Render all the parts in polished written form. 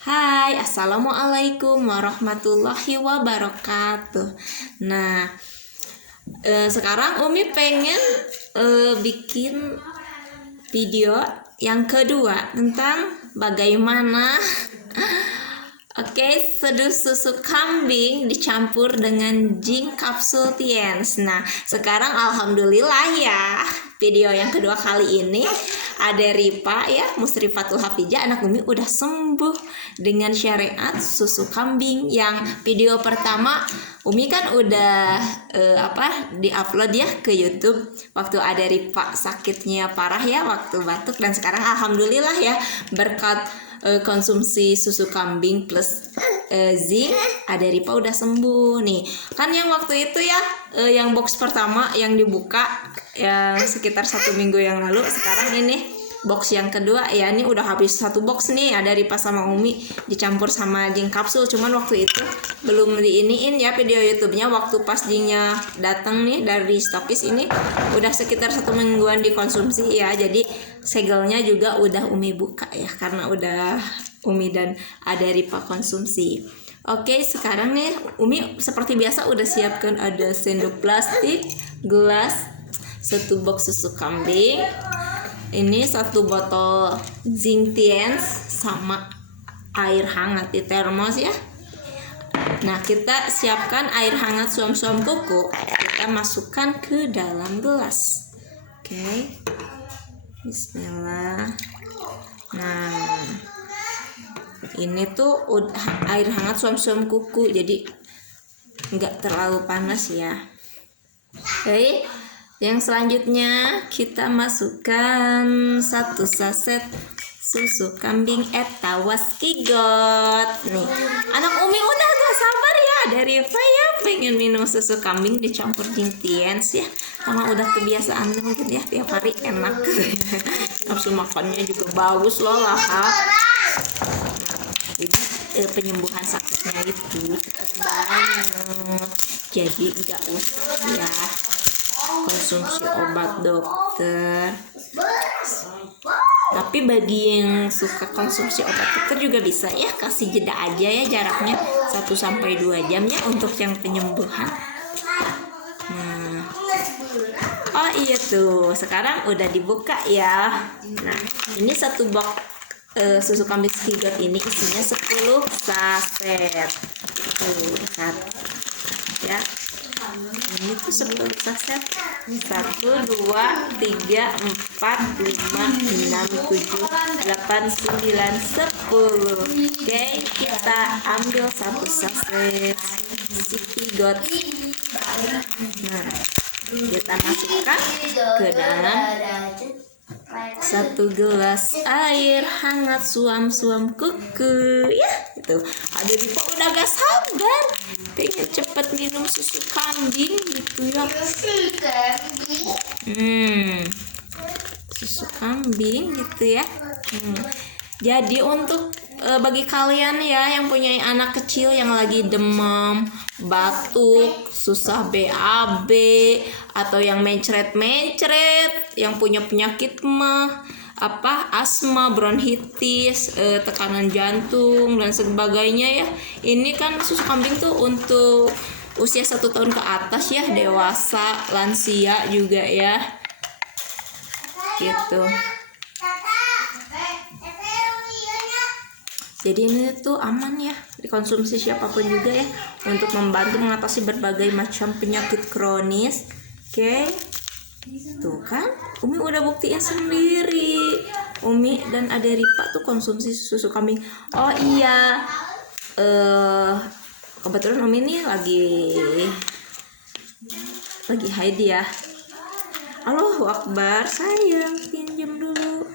Hai, assalamualaikum warahmatullahi wabarakatuh. Nah, sekarang Umi pengen bikin video yang kedua tentang bagaimana seduh susu kambing dicampur dengan zinc kapsul Tiens. Nah, sekarang alhamdulillah ya, video yang kedua kali ini ada Ripa ya, Musrifatul Hafijah, anak Umi udah sembuh dengan syariat susu kambing. Yang video pertama Umi kan udah diupload ya ke YouTube waktu ada Ripa sakitnya parah ya, waktu batuk, dan sekarang alhamdulillah ya berkat konsumsi susu kambing plus zinc, ada Ripa udah sembuh nih. Kan yang waktu itu ya, yang box pertama yang dibuka yang sekitar 1 minggu yang lalu, sekarang ini box yang kedua ya, ini udah habis 1 box nih, ada Ripa sama Umi dicampur sama zinc kapsul. Cuman waktu itu belum diiniin ya video YouTube-nya, waktu pas zincnya datang nih dari stokis ini udah sekitar 1 mingguan dikonsumsi ya, jadi segelnya juga udah Umi buka ya, karena udah Umi dan ada Ripa konsumsi. Oke, sekarang nih Umi seperti biasa udah siapkan ada sendok plastik, gelas, 1 box susu kambing, ini 1 botol zinc Tiens sama air hangat di termos ya. Nah, kita siapkan air hangat suam-suam kuku, kita masukkan ke dalam gelas. Oke, bismillah. Nah, ini tuh air hangat suam-suam kuku, jadi nggak terlalu panas ya. Oke, yang selanjutnya kita masukkan 1 saset susu kambing Etawaskigot. Nih, anak Umi udah gak sabar ya dari ya pengen minum susu kambing dicampur zinc Tiens ya, karena udah kebiasaan mungkin ya tiap hari enak. Nafsu makannya juga bagus loh lahap. Jadi penyembuhan sakitnya itu cepat banget, jadi nggak usah ya konsumsi obat dokter. Tapi bagi yang suka konsumsi obat dokter juga bisa ya, kasih jeda aja ya, jaraknya 1-2 jam ya untuk yang penyembuhan. Oh iya tuh, sekarang udah dibuka ya. Nah, ini 1 box susu kambing Skigot ini isinya 10 saset. Tuh, ya. Ini tuh 10 saset. 1, 2, 3, 4, 5, 6, 7, 8, 9, 10. Oke, kita ambil 1 saset Skigot. Nah, kita masukkan ke dalam 1 gelas air hangat suam-suam kuku ya. Itu ada Ripa udah gak sabar pengen cepet minum susu kambing gitu ya. Susu kambing gitu ya. Jadi untuk bagi kalian ya yang punya anak kecil yang lagi demam, batuk, susah BAB, atau yang mencret-mencret, yang punya penyakit asma, bronkitis, tekanan jantung dan sebagainya ya. Ini kan susu kambing tuh untuk usia 1 tahun ke atas ya, dewasa, lansia juga ya. Gitu. Jadi ini tuh aman ya dikonsumsi siapapun juga ya, untuk membantu mengatasi berbagai macam penyakit kronis. Oke, tuh kan Umi udah buktiin sendiri. Umi dan Ade Ripa tuh konsumsi susu kambing. Oh iya, kebetulan Umi nih lagi haid ya. Allahu Akbar, sayang pinjam dulu.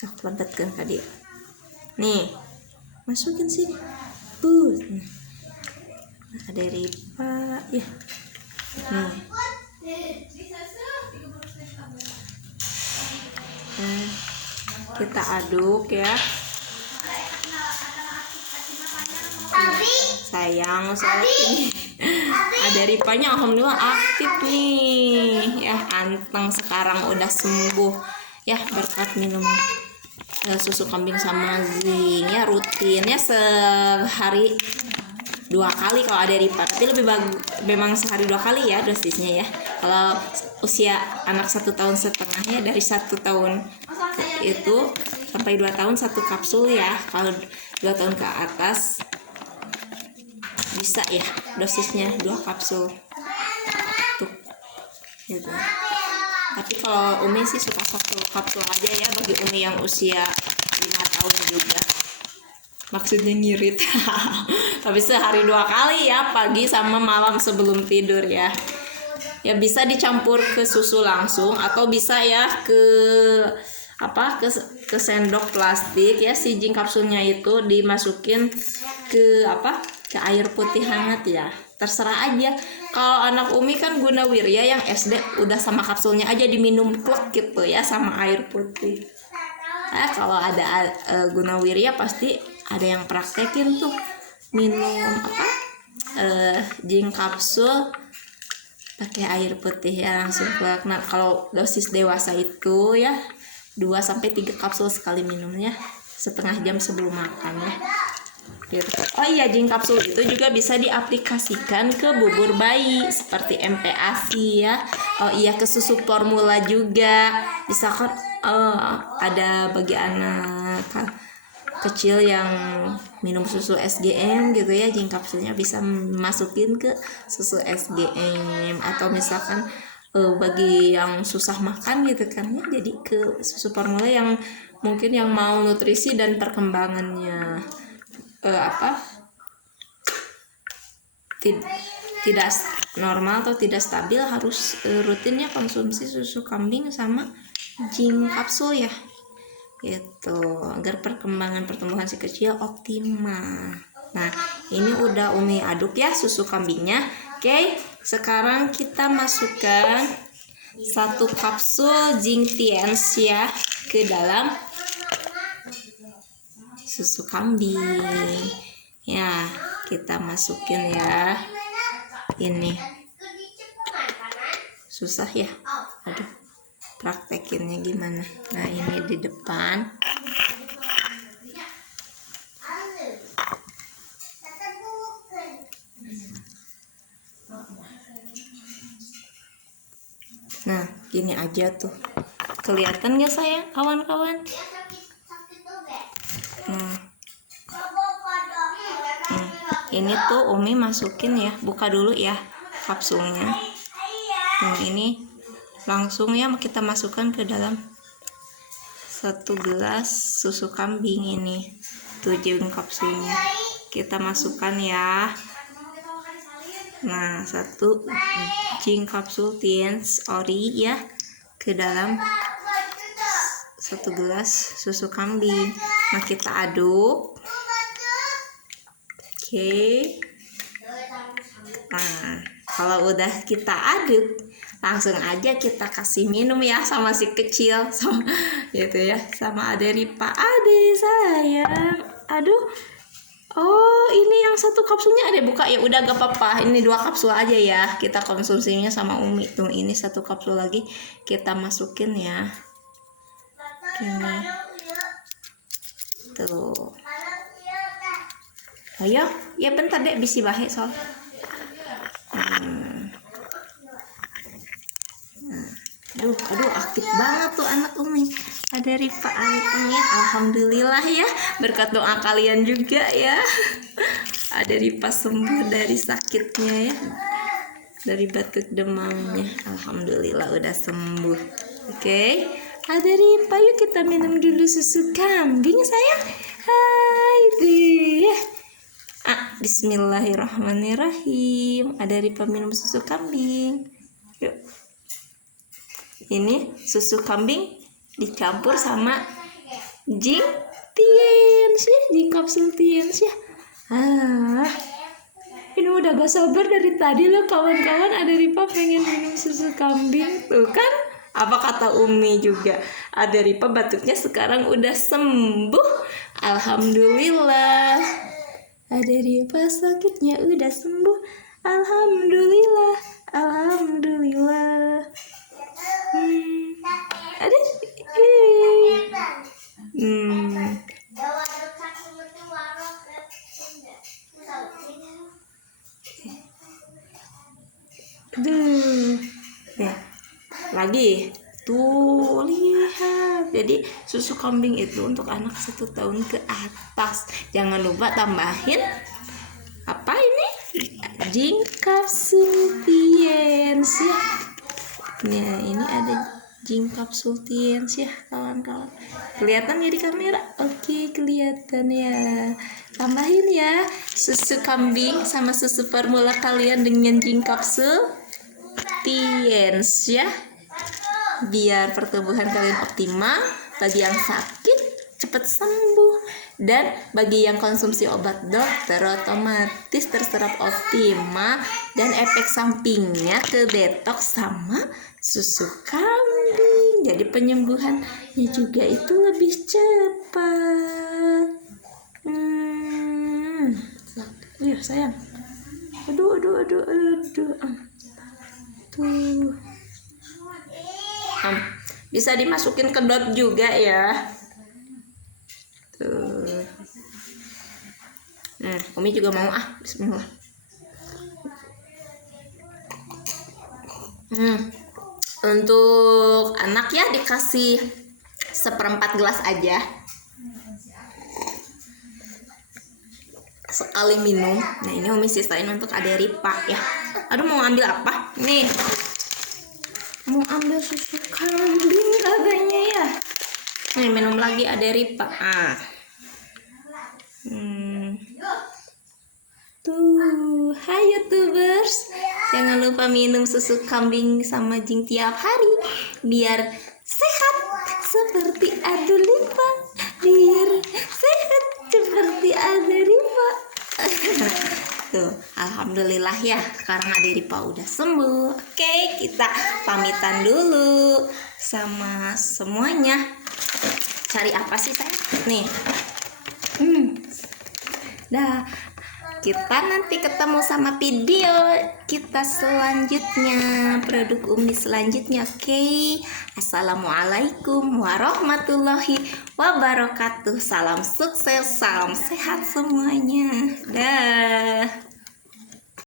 Sok lentetkeun ka dieu. Nih, masukin sini. Nih. Ada Ripa ya. Nih. Nah, kita aduk ya. Sayang, ini ada Ripanya alhamdulillah aktif nih ya, anteng sekarang udah sembuh ya berkat minum susu kambing sama zinc ya, rutinnya sehari 2 kali kalau ada Ripa, tapi lebih bagus memang sehari 2 kali ya dosisnya ya. Kalau usia anak 1,5 tahun ya, dari 1 tahun itu sampai 2 tahun 1 kapsul ya. Kalau 2 tahun ke atas bisa ya dosisnya 2 kapsul tuh gitu. Tapi kalau Umi sih suka 1 kapsul aja ya bagi Umi yang usia 5 tahun juga. Maksudnya ngirit. Tapi sehari 2 kali ya, pagi sama malam sebelum tidur ya. Ya bisa dicampur ke susu langsung atau bisa ya ke sendok plastik ya, si zinc kapsulnya itu dimasukin ke air putih hangat ya. Terserah aja. Kalau anak Umi kan Gunawirya yang SD udah sama kapsulnya aja diminum klek gitu ya sama air putih. Kalau ada Gunawirya pasti ada yang praktekin tuh minum zinc kapsul pakai air putih ya langsung klek. Nah kalau dosis dewasa itu ya 2-3 kapsul sekali minumnya setengah jam sebelum makan ya gitu. Oh iya, zinc kapsul itu juga bisa diaplikasikan ke bubur bayi seperti MPASI ya. Oh iya, ke susu formula juga. Misalkan ada bagi anak kecil yang minum susu SGM gitu ya, zinc kapsulnya bisa masukin ke susu SGM. Atau misalkan bagi yang susah makan gitu kan ya, jadi ke susu formula yang mungkin yang mau nutrisi dan perkembangannya tidak normal atau tidak stabil, harus rutinnya konsumsi susu kambing sama zinc kapsul ya gitu, agar perkembangan pertumbuhan si kecil optimal. Nah ini udah Umi aduk ya susu kambingnya. Oke, sekarang kita masukkan 1 kapsul zinc tiens ya ke dalam susu kambing ya, kita masukin ya. Ini susah ya, aduh praktekinnya gimana. Nah ini di depan nah gini aja tuh, kelihatan gak sayang kawan-kawan? Ini tuh Umi masukin ya, buka dulu ya kapsulnya. Nah ini langsung ya kita masukkan ke dalam 1 gelas susu kambing. Ini tuh zinc kapsulnya kita masukkan ya. Nah 1 zinc kapsul tiens ori ya ke dalam 1 gelas susu kambing. Nah kita aduk. Oke. Nah, kalau udah kita aduk, langsung aja kita kasih minum ya sama si kecil, sama gitu ya, sama Ade Ripa. Ade sayang, aduh, oh ini yang 1 kapsulnya Ade buka ya, udah gak apa-apa, ini 2 kapsul aja ya, kita konsumsinya sama Umi. Tuh ini 1 kapsul lagi kita masukin ya, ini tuh. Ayo, ya bentar dek, bisi bahe soal. Aduh aktif banget tuh anak Umi. Ada Ripa anteng ya, alhamdulillah ya, berkat doa kalian juga ya. Ada Ripa sembuh dari sakitnya ya, dari batuk demamnya, alhamdulillah udah sembuh. Oke, ada Ripa, yuk kita minum dulu susu kambing sayang. Hai deh. Bismillahirrahmanirrahim. Ada Ripa minum susu kambing. Yuk. Ini susu kambing dicampur sama zinc tiens ya, zinc kapsul tiens ya. Ini udah gak sabar dari tadi loh kawan-kawan. Ada Ripa pengen minum susu kambing tuh kan. Apa kata Umi juga, ada Ripa batuknya sekarang udah sembuh, alhamdulillah. Ada Ripa sakitnya udah sembuh, alhamdulillah, alhamdulillah. Ada Ya, lagi tuh lihat. Jadi susu kambing itu untuk anak 1 tahun ke atas. Jangan lupa tambahin apa ini? Zinc Capsultiens ya. Nah, ini ada Zinc Capsultiens ya kawan-kawan. Kelihatan ya di kamera? Oke, kelihatan ya. Tambahin ya susu kambing sama susu formula kalian dengan Zinc Capsultiens ya. Biar pertumbuhan kalian optimal, bagi yang sakit cepat sembuh, dan bagi yang konsumsi obat dokter otomatis terserap optimal, dan efek sampingnya ke detox sama susu kambing. Jadi penyembuhannya juga itu lebih cepat. Ya sayang. Aduh. Tuh. Bisa dimasukin ke dot juga ya. Tuh. Umi juga mau bismillah. Untuk anak ya dikasih 1/4 gelas aja sekali minum. Nah, ini Umi sisain untuk Ade Ripa ya. Aduh, mau ambil apa? Nih, mau ambil susu kambing katanya ya. Nih, minum lagi Ade Ripa. Tuh, hai YouTubers, jangan lupa minum susu kambing sama Zinc tiap hari biar sehat seperti Ade Ripa. Biar sehat seperti Ade Ripa. Tuh, alhamdulillah ya, sekarang Ade Ripa udah sembuh. Oke, kita pamitan dulu sama semuanya. Cari apa sih saya? Nih. Dah, kita nanti ketemu sama video kita selanjutnya, produk Umi selanjutnya. Oke. Assalamualaikum warahmatullahi wabarakatuh. Salam sukses, salam sehat semuanya. Dah.